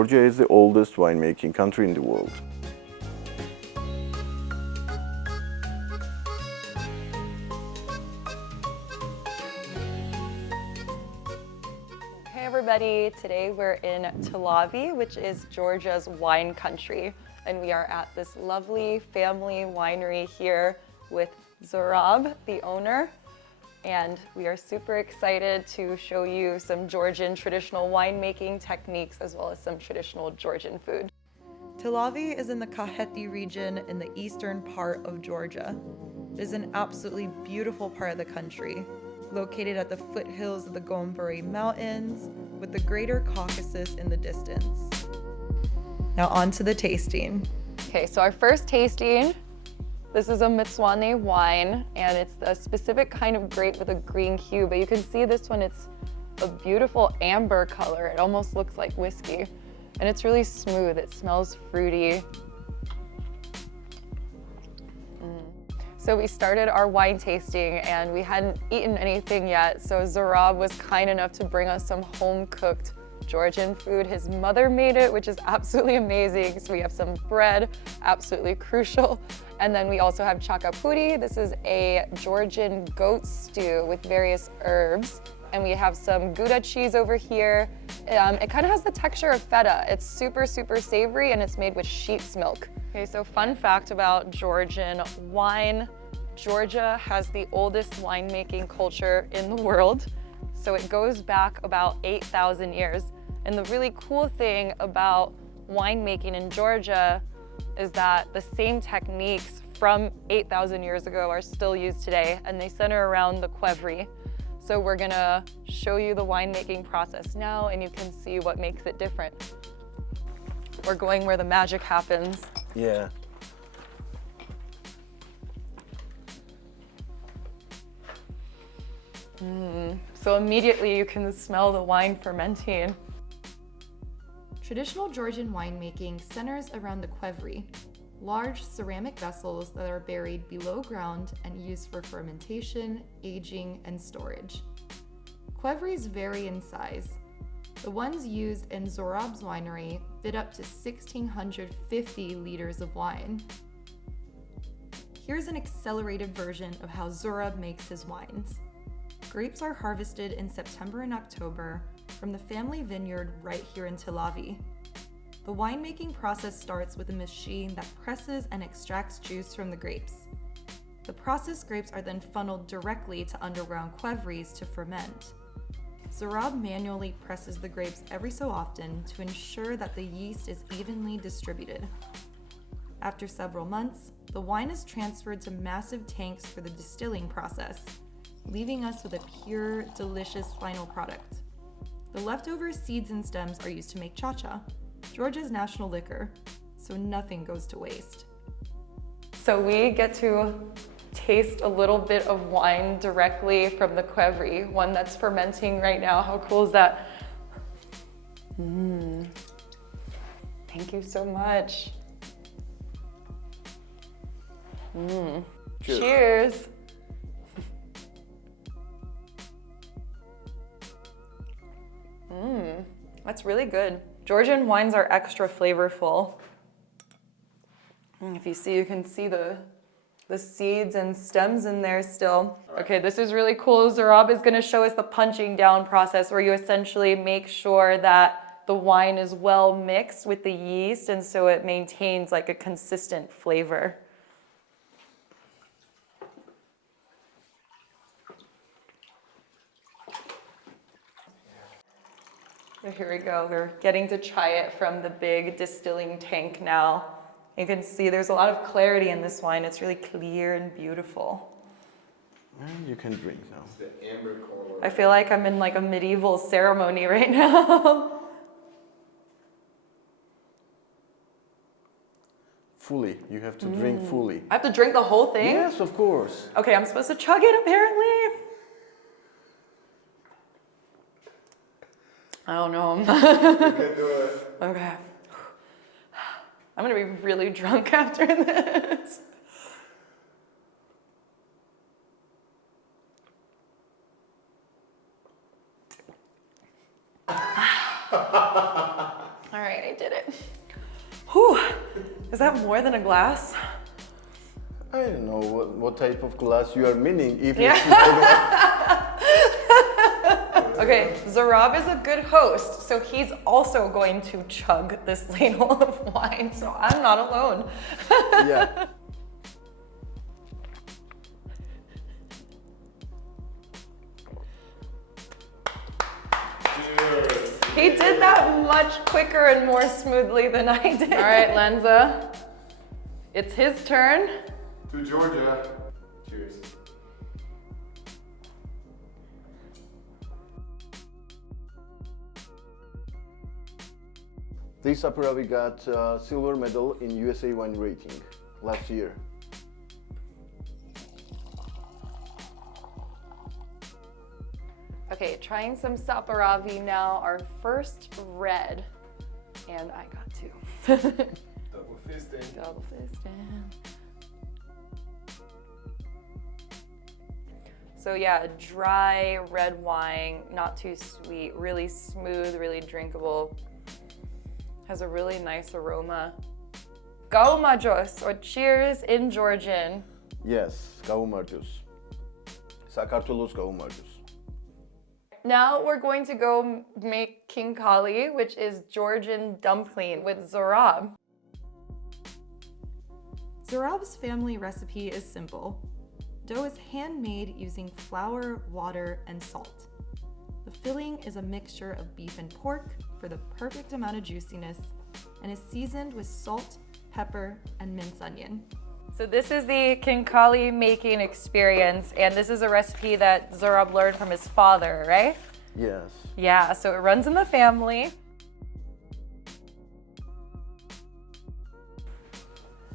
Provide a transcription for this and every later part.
Georgia is the oldest winemaking country in the world. Hey everybody, today we're in Telavi, which is Georgia's wine country. And we are at this lovely family winery here with Zurab, the owner. And we are super excited to show you some Georgian traditional winemaking techniques as well as some traditional Georgian food. Telavi is in the Kakheti region in the eastern part of Georgia. It is an absolutely beautiful part of the country, located at the foothills of the qvevri mountains with the greater Caucasus in the distance. Now on to the tasting. Okay, so our first tasting, this is a mtsvadi wine, and it's a specific kind of grape with a green hue, but you can see this one, it's a beautiful amber color. It almost looks like whiskey, and it's really smooth. It smells fruity. So we started our wine tasting and we hadn't eaten anything yet, so Zurab was kind enough to bring us some home-cooked Georgian food. His mother made it, which is absolutely amazing. So we have some bread, absolutely crucial. And then we also have chakapuli. This is a Georgian goat stew with various herbs. And we have some Gouda cheese over here. It kind of has the texture of feta. It's super, super savory, and it's made with sheep's milk. Okay, so fun fact about Georgian wine. Georgia has the oldest winemaking culture in the world. So it goes back about 8,000 years. And the really cool thing about winemaking in Georgia is that the same techniques from 8,000 years ago are still used today, and they center around the qvevri. So we're gonna show you the winemaking process now, and you can see what makes it different. We're going where the magic happens. Yeah. So immediately you can smell the wine fermenting. Traditional Georgian winemaking centers around the qvevri, large ceramic vessels that are buried below ground and used for fermentation, aging, and storage. Qvevris vary in size. The ones used in Zurab's winery fit up to 1,650 liters of wine. Here's an accelerated version of how Zurab makes his wines. Grapes are harvested in September and October from the family vineyard right here in Telavi. The winemaking process starts with a machine that presses and extracts juice from the grapes. The processed grapes are then funneled directly to underground qvevris to ferment. Zurab manually presses the grapes every so often to ensure that the yeast is evenly distributed. After several months, the wine is transferred to massive tanks for the distilling process, leaving us with a pure, delicious final product. The leftover seeds and stems are used to make chacha, Georgia's national liquor, so nothing goes to waste. So we get to taste a little bit of wine directly from the qvevri, one that's fermenting right now. How cool is that? Thank you so much. Cheers. Cheers. That's really good. Georgian wines are extra flavorful. If you see, you can see the seeds and stems in there still. Okay, this is really cool. Zurab is gonna show us the punching down process where you essentially make sure that the wine is well mixed with the yeast, and so it maintains like a consistent flavor. So here we go, we're getting to try it from the big distilling tank now. You can see there's a lot of clarity in this wine. It's really clear and beautiful. And you can drink now. It's the amber color. I feel like I'm in like a medieval ceremony right now. Fully, you have to drink fully. I have to drink the whole thing? Yes, of course. Okay, I'm supposed to chug it apparently. I don't know. You can do it. Okay. I'm gonna be really drunk after this. All right. I did it. Whew. Is that more than a glass? I don't know what type of glass you are meaning. If Yeah. it's small Okay, Zurab is a good host, so he's also going to chug this ladle of wine, so I'm not alone. yeah. He did that much quicker and more smoothly than I did. All right, Lenza, it's his turn. To Georgia. Cheers. This Saperavi got silver medal in USA wine rating last year. Okay, trying some Saperavi now, our first red. And I got two. Double fisting. Double fisting. So yeah, dry red wine, not too sweet, really smooth, really drinkable. Has a really nice aroma. Gaumajos, or cheers in Georgian. Yes, gaumarjus. Sakartvelos gaumarjus. Now we're going to go make khinkali, which is Georgian dumpling with Zurab. Zurab's family recipe is simple. Dough is handmade using flour, water, and salt. The filling is a mixture of beef and pork for the perfect amount of juiciness and is seasoned with salt, pepper, and minced onion. So this is the khinkali making experience, and this is a recipe that Zurab learned from his father, right? Yes. Yeah, so it runs in the family.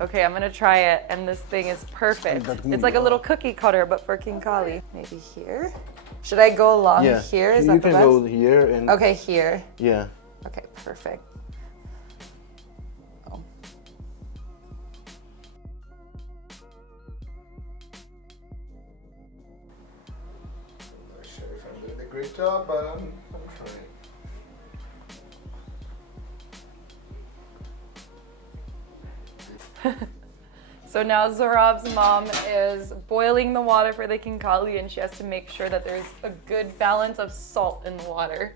Okay, I'm gonna try it, and this thing is perfect. It's like a little cookie cutter, but for khinkali. Maybe here? Should I go along Yeah. here? Is you that the can best? go here and Okay, here. yeah. Okay, perfect. Oh. I'm not sure if I'm doing a great job, but I'm trying. So now Zurab's mom is boiling the water for the khinkali, and she has to make sure that there's a good balance of salt in the water.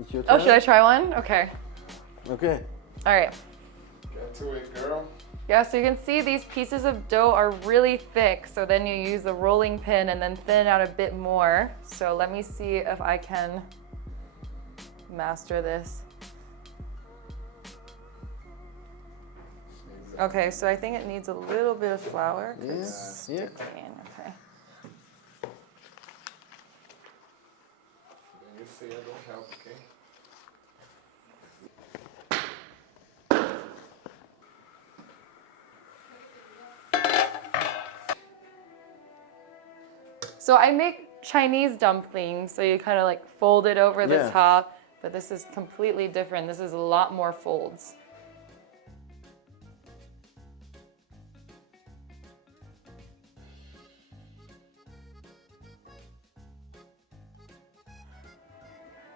It's your Oh, turn? should I try one? Okay. Okay. All right. Get to it, girl. Yeah, so you can see these pieces of dough are really thick, so then you use the rolling pin and then thin it out a bit more. So let me see if I can master this. Okay, so I think it needs a little bit of flour. 'Cause Yeah. okay. When you say I don't help, okay? So I make Chinese dumplings, so you kind of like fold it over the Yeah. top, but this is completely different. This is a lot more folds.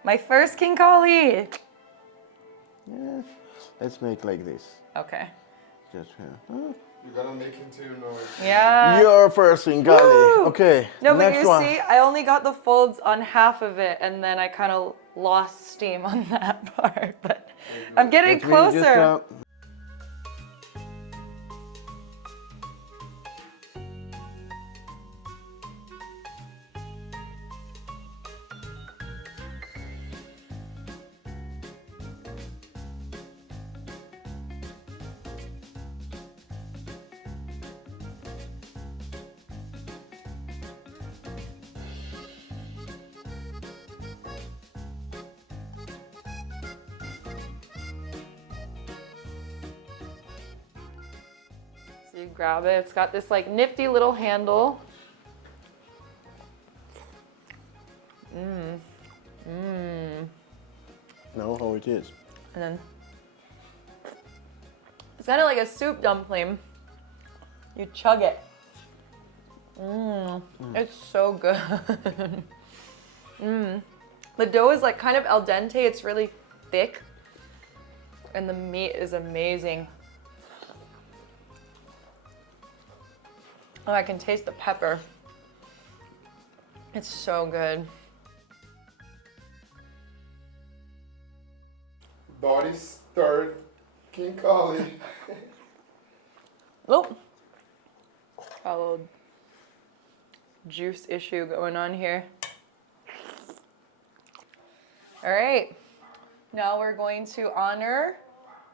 My first khinkali. Yeah. Let's make like this. Okay. Just here. You gotta make him too noise. Yeah. Your first in Gali. Woo! Okay. No, but next you one. see, I only got the folds on half of it, and then I kind of lost steam on that part. But I'm getting Let me just, closer. So you grab it. It's got this like nifty little handle. No, how it is. And then it's kind of like a soup dumpling. You chug it. It's so good. The dough is like kind of al dente. It's really thick. And the meat is amazing. Oh, I can taste the pepper. It's so good. Body stirred khinkali. Oh, got a little juice issue going on here. All right, now we're going to honor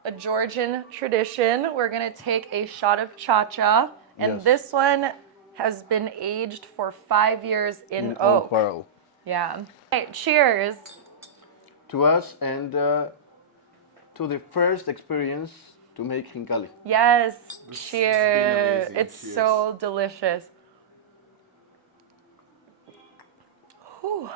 a Georgian tradition. We're gonna take a shot of chacha, and Yes. this one has been aged for 5 years in oak oak. barrel. Yeah. Hey, cheers. To us and to the first experience to make khinkali. Yes, This has been cheers. amazing. It's Cheers. so delicious. Whew.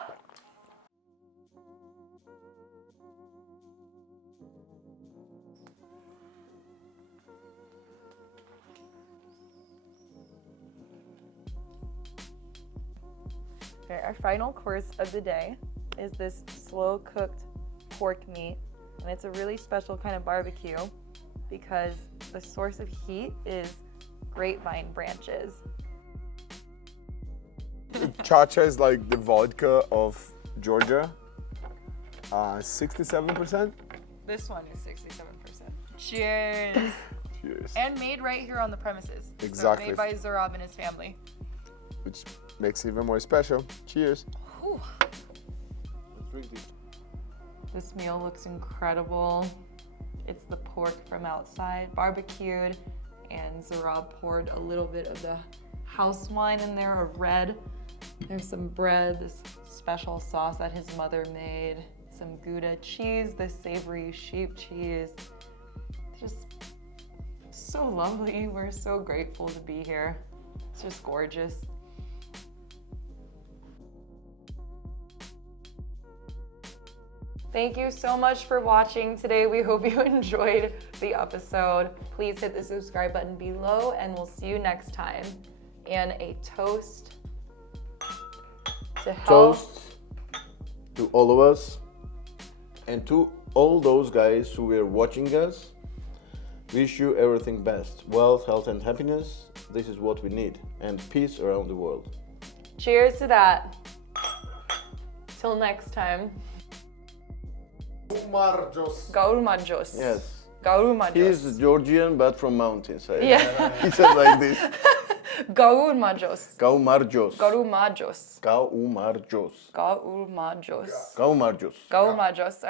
Okay, our final course of the day is this slow cooked pork meat. And it's a really special kind of barbecue because the source of heat is grapevine branches. Chacha is like the vodka of Georgia. 67%. This one is 67%. Cheers. Cheers. And made right here on the premises. Exactly. So made by Zurab and his family. Which makes it even more special. Cheers. Whew. Let's drink this. This meal looks incredible. It's the pork from outside, barbecued, and Zurab poured a little bit of the house wine in there, a red. There's some bread, this special sauce that his mother made, some Gouda cheese, this savory sheep cheese. Just so lovely. We're so grateful to be here. It's just gorgeous. Thank you so much for watching today. We hope you enjoyed the episode. Please hit the subscribe button below and we'll see you next time. And a toast to health. Toast to all of us and to all those guys who were watching us. Wish you everything best. Wealth, health, and happiness. This is what we need. And peace around the world. Cheers to that. Till next time. Marjos. Gaurumajos. Yes. Gaurumajos. He's Georgian, but from mountainside. Yeah. He said like this. Gaurumajos. Gaumardjos. Gaurumajos. Gaumarjos. Gaurumajos. Gaumarjos. Gaurumajos.